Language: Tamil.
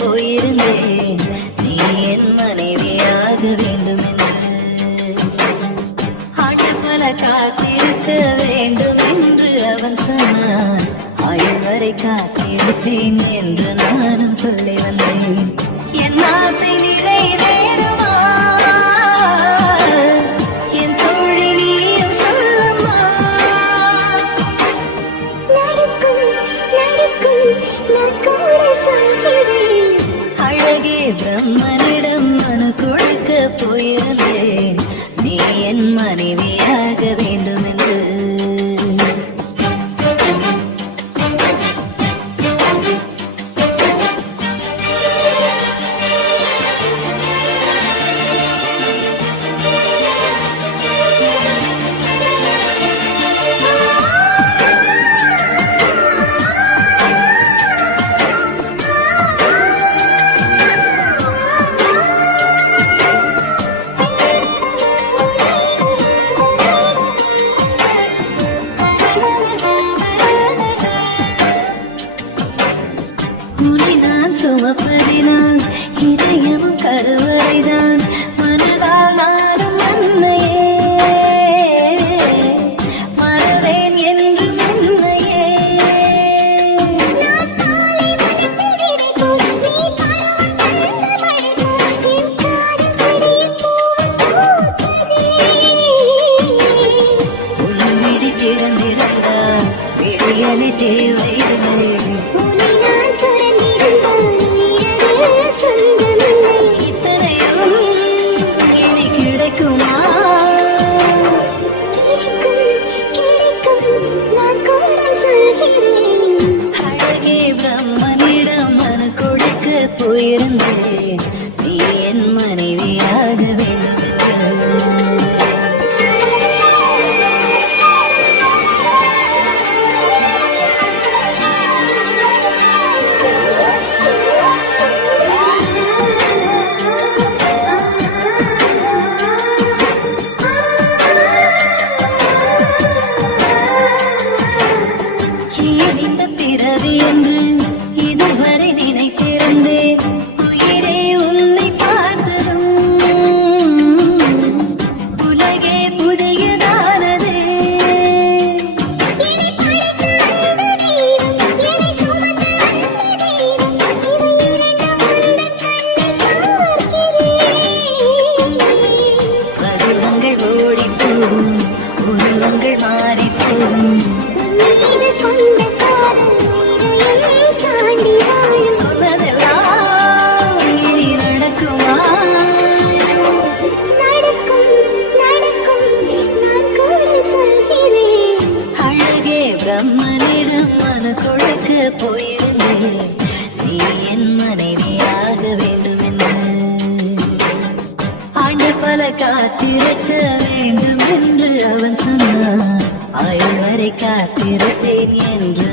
போயிருந்தேன், நீ என் மனைவியாக வேண்டும் என்று. ஆண்டு பல காத்திருக்க வேண்டும் என்று அவன் சொன்னான், ஆயுள் வரை காத்திருப்பேன் என்று நானும் சொல்லி வந்தேன். என் ஆசை நிறைவேறுமா என் தோழி, நீயும் சொல்லம்மா. நடக்கும் நடக்கும் நான் கூட சொல்கிறேன். அழகே பிரம்மனிடம் மனு கொடுக்க போயிருந்தேன், நீ என் மனைவியாக வேண்டும் என்று. உன்னை நான் சுமப்பதினால் இதயமும் கருவறைதான், மனதால் நானும் உன்னையே மறவேன் என்று உன்னையே. நான் காலை வனத்தில் விதைப்போம், நீ பருவம் தந்த மழை போல் என் காதல் செடியில் பூவும் பூத்ததே. உன் விழி திறந்திருந்தால் விடியலை தேவையில்லை, உன்னை நான் துறந்திருந்தால் இரவு சொந்தமில்லை. இத்தனையும் இனி கிடைக்குமா? கிடைக்கும் கிடைக்கும் நான் கூட சொல்கிறேன். அழகே பிரம்மனிடம் மனு கொடுக்க போயிருந்தேன், நீ என் மனைவியாக வேண்டும் என்று. ஏன் இந்த பிறவி என்று இதுவரை நினைத்திருந்தேன், உயிரே உன்னை பார்த்ததும் உலகே புதியதானதே. என்னை படைத்த அந்த தெய்வம், என்னை சுமந்த அந்த தெய்வம், இவை இரண்டும் அந்த கண்ணில் பார்க்கிறேன். பருவங்கள் ஓடிப்போம், உருவங்கள் மாறிப்போம், உன் மீது கொண்ட காதல் உயிரையும் தாண்டி வாழும். சொன்னதெல்லாம் இனி நடக்குமா? நடக்கும் நடக்கும் நான் கூட சொல்கிறேன். அழகே பிரம்மனிடம் மனு கொடுக்க போயிருந்தேன், நீ என் மனைவியாக வேண்டும் என்று. ஆண்டு பல காத்திருக்க வேண்டும் என்று அவன் சொன்னான், ஆயுள் வரை காத்திருப்பேன் என்று